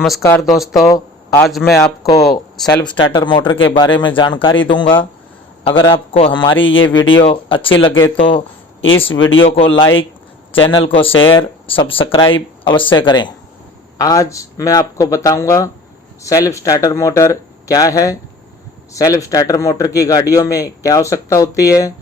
नमस्कार दोस्तों, आज मैं आपको सेल्फ स्टार्टर मोटर के बारे में जानकारी दूंगा। अगर आपको हमारी ये वीडियो अच्छी लगे तो इस वीडियो को लाइक, चैनल को शेयर, सब्सक्राइब अवश्य करें। आज मैं आपको बताऊंगा सेल्फ स्टार्टर मोटर क्या है, सेल्फ स्टार्टर मोटर की गाड़ियों में क्या आवश्यकता होती है,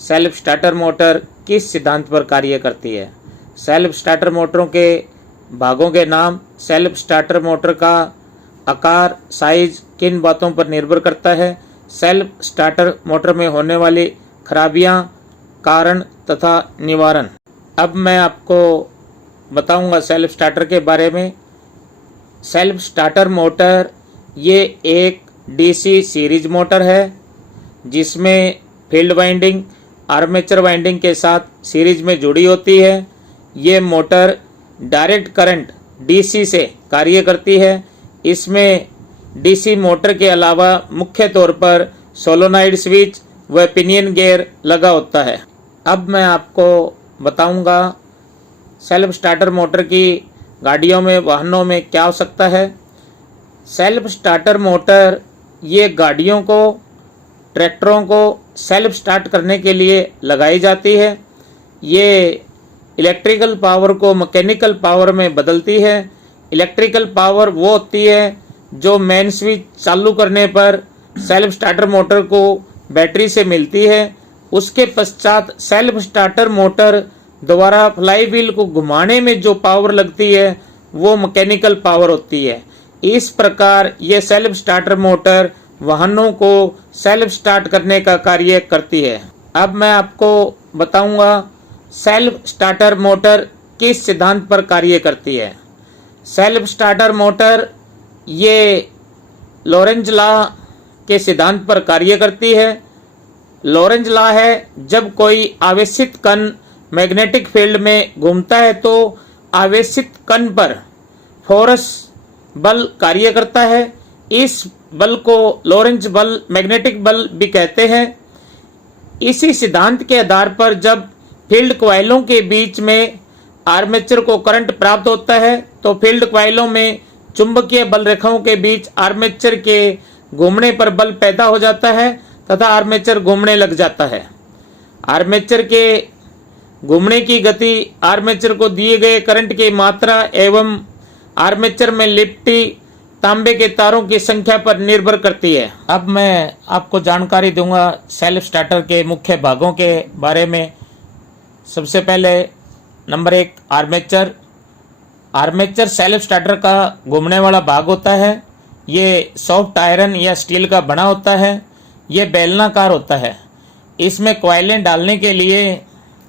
सेल्फ स्टार्टर मोटर किस सिद्धांत पर कार्य करती है, सेल्फ स्टार्टर मोटरों के भागों के नाम, सेल्फ स्टार्टर मोटर का आकार, साइज किन बातों पर निर्भर करता है, सेल्फ स्टार्टर मोटर में होने वाली खराबियां, कारण तथा निवारण। अब मैं आपको बताऊंगा सेल्फ स्टार्टर के बारे में। सेल्फ स्टार्टर मोटर ये एक डीसी सीरीज मोटर है जिसमें फील्ड वाइंडिंग आर्मेचर वाइंडिंग के साथ सीरीज में जुड़ी होती है। ये मोटर डायरेक्ट करंट डीसी से कार्य करती है। इसमें डीसी मोटर के अलावा मुख्य तौर पर सोलोनाइड स्विच व पिनियन गियर लगा होता है। अब मैं आपको बताऊंगा सेल्फ स्टार्टर मोटर की गाड़ियों में, वाहनों में क्या आवश्यकता है। सेल्फ स्टार्टर मोटर ये गाड़ियों को, ट्रैक्टरों को सेल्फ स्टार्ट करने के लिए लगाई जाती है। ये इलेक्ट्रिकल पावर को मैकेनिकल पावर में बदलती है। इलेक्ट्रिकल पावर वो होती है जो मेन स्विच चालू करने पर सेल्फ स्टार्टर मोटर को बैटरी से मिलती है। उसके पश्चात सेल्फ स्टार्टर मोटर द्वारा फ्लाई व्हील को घुमाने में जो पावर लगती है वो मैकेनिकल पावर होती है। इस प्रकार ये सेल्फ स्टार्टर मोटर वाहनों को सेल्फ स्टार्ट करने का कार्य करती है। अब मैं आपको बताऊंगा सेल्फ स्टार्टर मोटर किस सिद्धांत पर कार्य करती है। सेल्फ स्टार्टर मोटर ये लॉरेंज लॉ के सिद्धांत पर कार्य करती है। लॉरेंज लॉ है जब कोई आवेशित कण मैग्नेटिक फील्ड में घूमता है तो आवेशित कण पर फोर्स बल कार्य करता है। इस बल को लॉरेंज बल, मैग्नेटिक बल भी कहते हैं। इसी सिद्धांत के आधार पर जब फील्ड कॉइलों के बीच में आर्मेचर को करंट प्राप्त होता है तो फील्ड कॉइलों में चुंबकीय बल रेखाओं के बीच आर्मेचर के घूमने पर बल पैदा हो जाता है तथा आर्मेचर घूमने लग जाता है। आर्मेचर के घूमने की गति आर्मेचर को दिए गए करंट की मात्रा एवं आर्मेचर में लिपटी तांबे के तारों की संख्या पर निर्भर करती है। अब मैं आपको जानकारी दूंगा सेल्फ स्टार्टर के मुख्य भागों के बारे में। सबसे पहले number 1 armature. Armature self starter का घूमने वाला भाग होता है। ये सॉफ्ट आयरन या स्टील का बना होता है। ये बेलनाकार होता है। इसमें कॉइलें डालने के लिए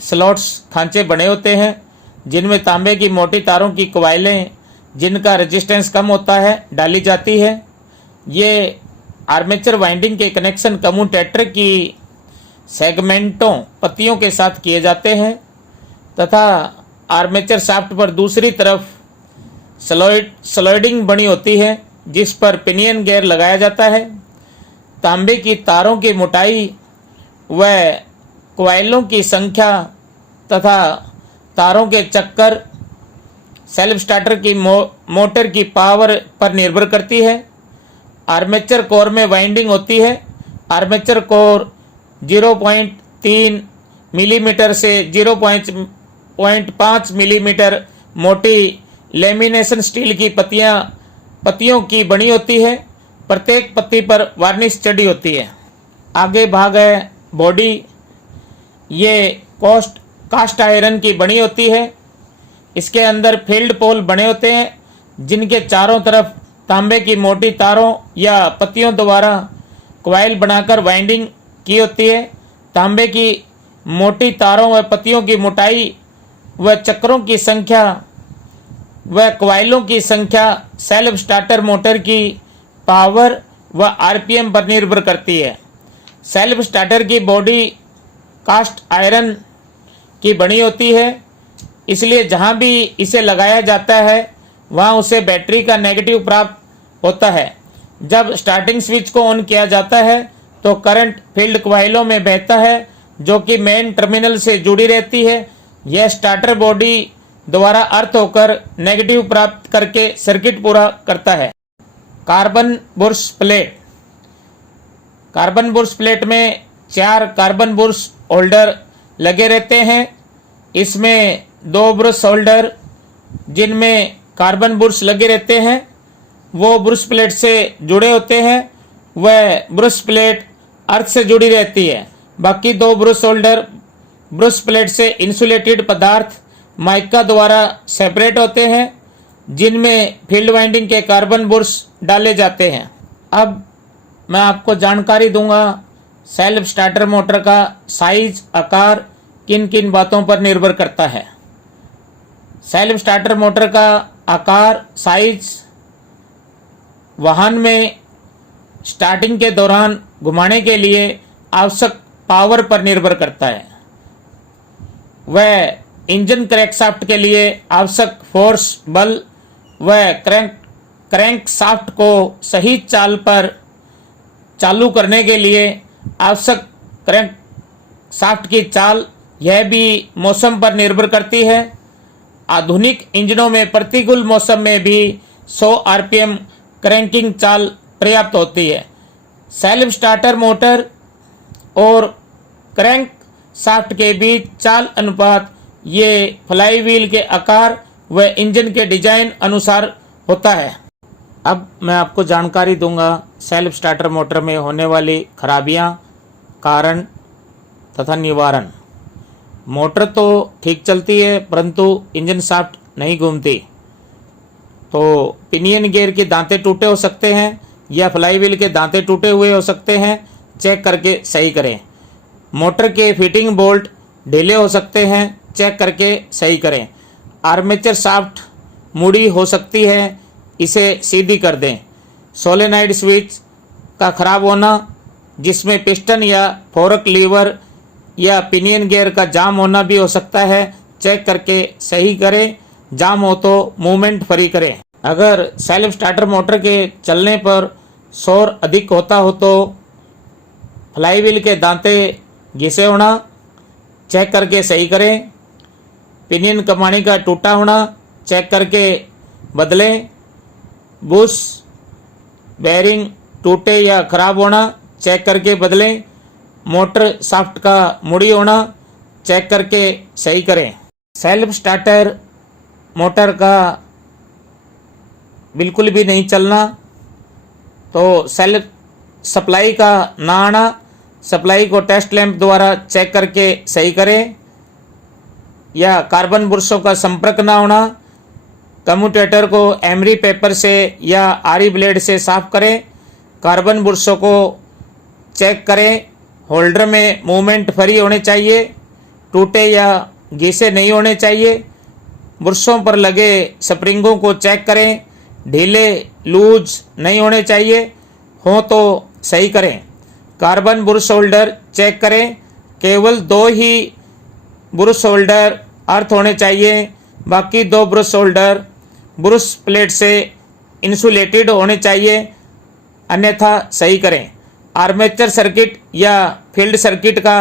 स्लॉट्स, खांचे बने होते हैं जिनमें तांबे की मोटी तारों की कॉइलें जिनका रेजिस्टेंस कम होता है डाली जाती है। ये आर्मेचर वाइंडिंग के कनेक्शन कम्यूटेटर की सेगमेंटों, पत्तियों के साथ किए जाते हैं तथा आर्मेचर शाफ्ट पर दूसरी तरफ स्लाइडिंग बनी होती है जिस पर पिनियन गियर लगाया जाता है। तांबे की तारों की मोटाई व कॉइलों की संख्या तथा तारों के चक्कर सेल्फ स्टार्टर की मोटर की पावर पर निर्भर करती है। आर्मेचर कोर में वाइंडिंग होती है। आर्मेचर कोर 0.3 मिलीमीटर से 0.5 मिलीमीटर मोटी लेमिनेशन स्टील की पत्तियों की बनी होती है। प्रत्येक पत्ती पर वार्निश चढ़ी होती है। आगे भाग है बॉडी। ये कास्ट आयरन की बनी होती है। इसके अंदर फील्ड पोल बने होते हैं जिनके चारों तरफ तांबे की मोटी तारों या पत्तियों द्वारा कॉइल बनाकर वाइंडिंग की होती है। तांबे की मोटी तारों व पत्तियों की मोटाई व चक्रों की संख्या व कॉइलों की संख्या सेल्फ स्टार्टर मोटर की पावर व आरपीएम पर निर्भर करती है। सेल्फ स्टार्टर की बॉडी कास्ट आयरन की बनी होती है, इसलिए जहां भी इसे लगाया जाता है वहां उसे बैटरी का नेगेटिव प्राप्त होता है। जब स्टार्टिंग स्विच को ऑन किया जाता है तो करंट फील्ड कॉइलों में बहता है जो कि मेन टर्मिनल से जुड़ी रहती है। यह स्टार्टर बॉडी द्वारा अर्थ होकर नेगेटिव प्राप्त करके सर्किट पूरा करता है। Carbon brush plate. Carbon brush plate में 4 कार्बन बुर्श होल्डर लगे रहते हैं। इसमें 2 ब्रश होल्डर जिनमें कार्बन बुर्श लगे रहते हैं वो ब्रश प्लेट से जुड़े होते हैं। वह ब्रश प्लेट अर्थ से जुड़ी रहती है। बाकी 2 ब्रश होल्डर ब्रश प्लेट से इंसुलेटेड पदार्थ माइका द्वारा सेपरेट होते हैं जिनमें फील्ड वाइंडिंग के कार्बन बुर्श डाले जाते हैं। अब मैं आपको जानकारी दूंगा सेल्फ स्टार्टर मोटर का साइज, आकार किन किन बातों पर निर्भर करता है। सेल्फ स्टार्टर मोटर का आकार, साइज वाहन में स्टार्टिंग के दौरान घुमाने के लिए आवश्यक पावर पर निर्भर करता है। वह इंजन क्रैंकशाफ्ट के लिए आवश्यक फोर्स, बल व क्रैंकशाफ्ट को सही चाल पर चालू करने के लिए आवश्यक क्रैंकशाफ्ट की चाल, यह भी मौसम पर निर्भर करती है। आधुनिक इंजनों में प्रतिकूल मौसम में भी 100 आरपीएम क्रैंकिंग चाल पर्याप्त होती है। सेल्फ स्टार्टर मोटर और क्रैंक शाफ्ट के बीच चाल अनुपात ये फ्लाई व्हील के आकार व इंजन के डिजाइन अनुसार होता है। अब मैं आपको जानकारी दूंगा सेल्फ स्टार्टर मोटर में होने वाली खराबियां, कारण तथा निवारण। मोटर तो ठीक चलती है परंतु इंजन शाफ्ट नहीं घूमती, तो पिनियन गियर के दांते टूटे हो सकते हैं या फ्लाई व्हील के दांते टूटे हुए हो सकते हैं। चेक करके सही करें। मोटर के फिटिंग बोल्ट ढीले हो सकते हैं, चेक करके सही करें। आर्मेचर शाफ्ट मुड़ी हो सकती है, इसे सीधी कर दें। सोलेनाइड स्विच का खराब होना, जिसमें पिस्टन या फोर्क लीवर या पिनियन गियर का जाम होना भी हो सकता है, चेक करके सही करें। जाम हो तो मूवमेंट फ्री करें। अगर सेल्फ स्टार्टर मोटर के चलने पर शोर अधिक होता हो तो फ्लाई व्हील के दांते घिसे होना, चेक करके सही करें। पिनियन कमानी का टूटा होना, चेक करके बदलें। बुश बेरिंग टूटे या खराब होना, चेक करके बदलें। मोटर शाफ्ट का मुड़ी होना, चेक करके सही करें। सेल्फ स्टार्टर मोटर का बिल्कुल भी नहीं चलना तो सेल्फ सप्लाई का ना आना, सप्लाई को टेस्ट लैंप द्वारा चेक करके सही करें। या कार्बन बुर्शों का संपर्क ना होना, कम्यूटेटर को एमरी पेपर से या आरी ब्लेड से साफ करें। कार्बन बुर्शों को चेक करें। होल्डर में मूवमेंट फ्री होने चाहिए, टूटे या घिसे नहीं होने चाहिए। बुर्शों पर लगे स्प्रिंगों को चेक करें, ढीले लूज नहीं होने चाहिए, हो तो सही करें। कार्बन बुर्श होल्डर चेक करें। केवल 2 ही बुर्श होल्डर अर्थ होने चाहिए, बाकी 2 ब्रश होल्डर ब्रश प्लेट से इंसुलेटेड होने चाहिए, अन्यथा सही करें। आर्मेचर सर्किट या फील्ड सर्किट का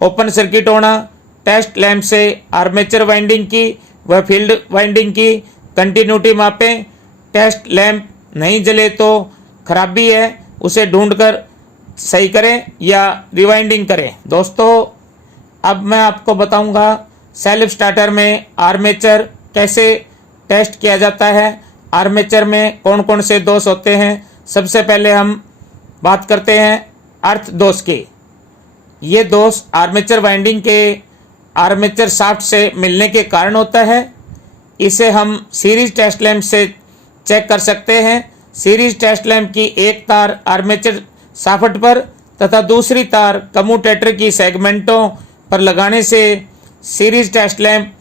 ओपन सर्किट होना, टेस्ट लैंप से आर्मेचर वाइंडिंग की व फील्ड वाइंडिंग की कंटिन्यूटी मापें। टेस्ट लैंप नहीं जले तो खराबी है, उसे ढूंढकर सही करें या रिवाइंडिंग करें। दोस्तों, अब मैं आपको बताऊंगा सेल्फ स्टार्टर में आर्मेचर कैसे टेस्ट किया जाता है, आर्मेचर में कौन कौन से दोष होते हैं। सबसे पहले हम बात करते हैं अर्थ दोष की। ये दोष आर्मेचर वाइंडिंग के आर्मेचर शाफ्ट से मिलने के कारण होता है। इसे हम सीरीज टेस्ट लैंप से चेक कर सकते हैं। सीरीज टेस्ट लैंप की एक तार आर्मेचर शाफ्ट पर तथा दूसरी तार कम्यूटेटर की सेगमेंटों पर लगाने से सीरीज टेस्ट लैंप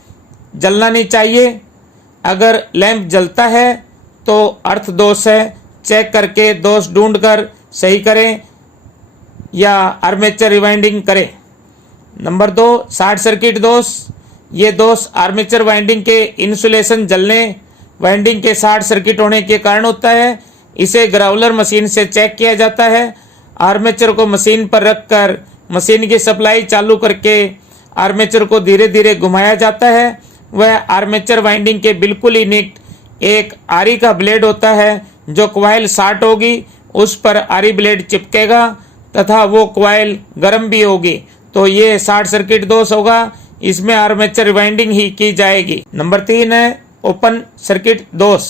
जलना नहीं चाहिए। अगर लैंप जलता है तो अर्थ दोष है, चेक करके दोष ढूंढकर सही करें या आर्मेचर रिवाइंडिंग करें। नंबर 2, शॉर्ट सर्किट दोष। ये दोष आर्मेचर वाइंडिंग के इंसुलेशन जलने, वाइंडिंग के शॉर्ट सर्किट होने के कारण होता है। इसे ग्राउलर मशीन से चेक किया जाता है। आर्मेचर को मशीन पर रखकर मशीन की सप्लाई चालू करके आर्मेचर को धीरे धीरे घुमाया जाता है। वह आर्मेचर वाइंडिंग के बिल्कुल ही निकट एक आरी का ब्लेड होता है। जो कॉइल शॉर्ट होगी उस पर आरी ब्लेड चिपकेगा तथा वो कॉइल गर्म भी होगी, तो ये शॉर्ट सर्किट दोष होगा। इसमें आर्मेचर वाइंडिंग ही की जाएगी। नंबर 3 है ओपन सर्किट दोष।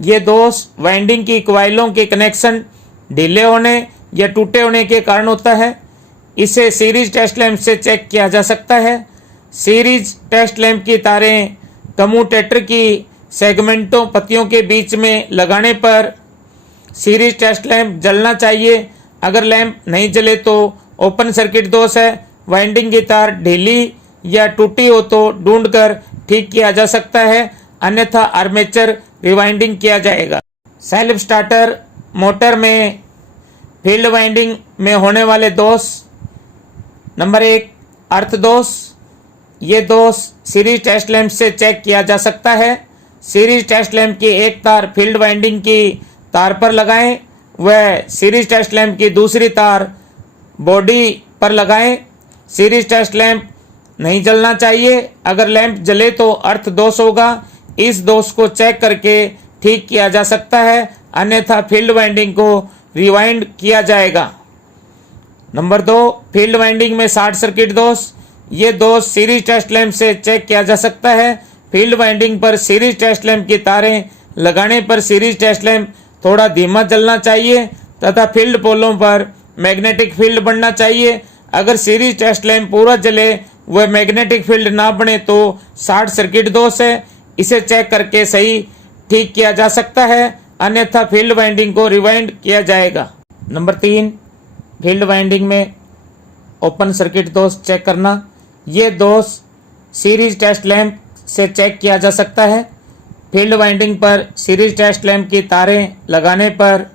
ये दोष वाइंडिंग की कॉइलों के कनेक्शन ढीले होने या टूटे होने के कारण होता है। इसे सीरीज टेस्ट लैंप से चेक किया जा सकता है। सीरीज टेस्ट लैंप की तारें कम्यूटेटर की सेगमेंटों पत्तियों के बीच में लगाने पर सीरीज टेस्ट लैंप जलना चाहिए। अगर लैंप नहीं जले तो ओपन सर्किट दोष है। वाइंडिंग की तार ढीली या टूटी हो तो ढूंढकर ठीक किया जा सकता है, अन्यथा आर्मेचर रिवाइंडिंग किया जाएगा। सेल्फ स्टार्टर मोटर में फील्ड वाइंडिंग में होने वाले दोष। नंबर 1 अर्थ दोष। ये दोष सीरीज टेस्ट लैंप से चेक किया जा सकता है। सीरीज टेस्ट लैंप की एक तार फील्ड वाइंडिंग की तार पर लगाएं, वह सीरीज टेस्ट लैंप की दूसरी तार बॉडी पर लगाएं। सीरीज टेस्ट लैंप नहीं जलना चाहिए। अगर लैंप जले तो अर्थ दोष होगा। इस दोष को चेक करके ठीक किया जा सकता है, अन्यथा फील्ड वाइंडिंग को रिवाइंड किया जाएगा। नंबर 2 फील्ड वाइंडिंग में शॉर्ट सर्किट दोष। ये दोष सीरीज टेस्ट लैंप से चेक किया जा सकता है। फील्ड वाइंडिंग पर सीरीज टेस्ट लैंप की तारें लगाने पर सीरीज टेस्ट लैंप थोड़ा धीमा जलना चाहिए तथा फील्ड पोलों पर मैग्नेटिक फील्ड बनना चाहिए। अगर सीरीज टेस्ट लैंप पूरा जले वह मैग्नेटिक फील्ड ना बने तो शॉर्ट सर्किट दोष है। इसे चेक करके सही ठीक किया जा सकता है, अन्यथा फील्ड वाइंडिंग को रिवाइंड किया जाएगा। नंबर 3 फील्ड वाइंडिंग में ओपन सर्किट दोष चेक करना। ये दोष सीरीज टेस्ट लैंप से चेक किया जा सकता है। फील्ड वाइंडिंग पर सीरीज टेस्ट लैंप की तारें लगाने पर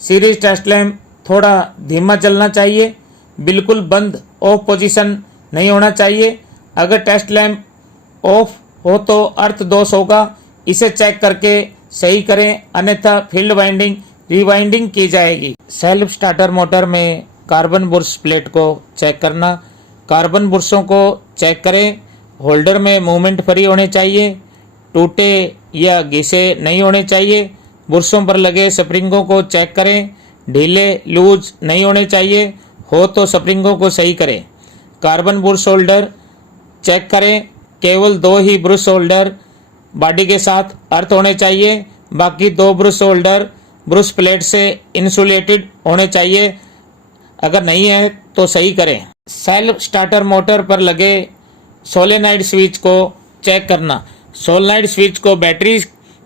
सीरीज टेस्ट लैंप थोड़ा धीमा चलना चाहिए, बिल्कुल बंद ऑफ पोजीशन नहीं होना चाहिए। अगर टेस्ट लैंप ऑफ हो तो अर्थ दोष होगा। इसे चेक करके सही करें, अन्यथा फील्ड वाइंडिंग रिवाइंडिंग की जाएगी। सेल्फ स्टार्टर मोटर में कार्बन बुर्श प्लेट को चेक करना। कार्बन बुर्शों को चेक करें। होल्डर में मूवमेंट फ्री होने चाहिए, टूटे या घिसे नहीं होने चाहिए। बुर्शों पर लगे स्प्रिंगों को चेक करें, ढीले लूज नहीं होने चाहिए, हो तो स्प्रिंगों को सही करें। कार्बन बुर्श होल्डर चेक करें। केवल 2 ही ब्रश होल्डर बॉडी के साथ अर्थ होने चाहिए, बाकी 2 ब्रश होल्डर ब्रश प्लेट से इंसुलेटेड होने चाहिए। अगर नहीं है तो सही करें। सेल्फ स्टार्टर मोटर पर लगे सोलेनाइड स्विच को चेक करना। सोलेनाइड स्विच को बैटरी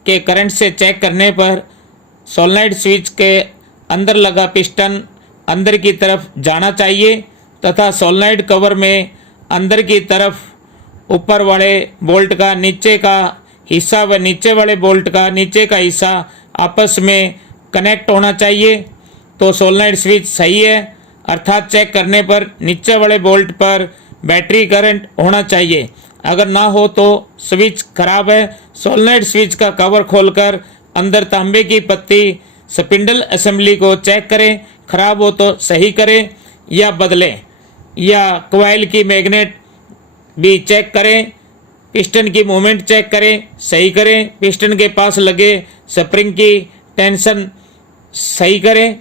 के करंट से चेक करने पर सोलेनाइड स्विच के अंदर लगा पिस्टन अंदर की तरफ जाना चाहिए तथा सोलेनाइड कवर में अंदर की तरफ ऊपर वाले बोल्ट का नीचे का हिस्सा व नीचे वाले बोल्ट का नीचे का हिस्सा आपस में कनेक्ट होना चाहिए, तो सोलेनाइड स्विच सही है। अर्थात चेक करने पर नीचे वाले बोल्ट पर बैटरी करंट होना चाहिए। अगर ना हो तो स्विच खराब है। सोलेनाइड स्विच का कवर खोलकर अंदर तांबे की पत्ती स्पिंडल असेंबली को चेक करें। खराब हो तो सही करें या बदलें, या कॉइल की मैग्नेट भी चेक करें। पिस्टन की मूवमेंट चेक करें, सही करें। पिस्टन के पास लगे स्प्रिंग की टेंशन सही करें।